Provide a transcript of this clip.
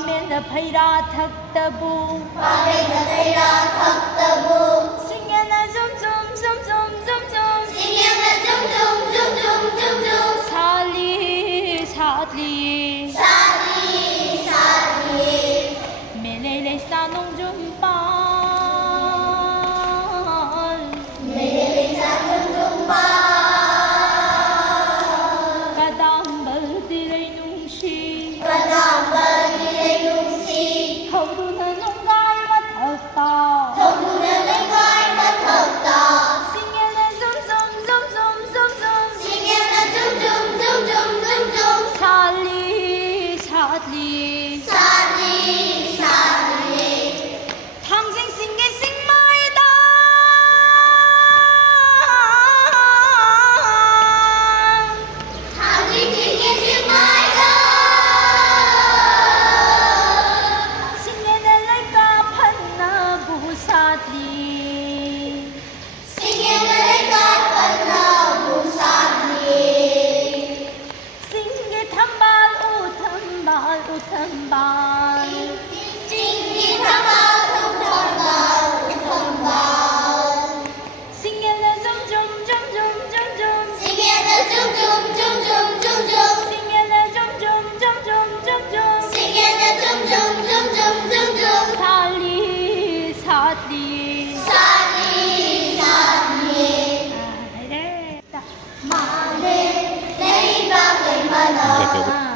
밤에는 파이라 탁다부 싱게나 좀좀좀좀좀좀 살리 메레레 사농 좀빨 가담 벌디레 뭉시 hầu đu nâng gai mà thật tỏ xin nghe lên zum sadly 당신 싱게 싱마이다 싱게는 라이까 판나 부사드리 싱게 탐발 우탐발 싱게는 좀좀좀좀좀좀 싱게는 좀좀좀좀좀좀 살리 사드리 이제 배고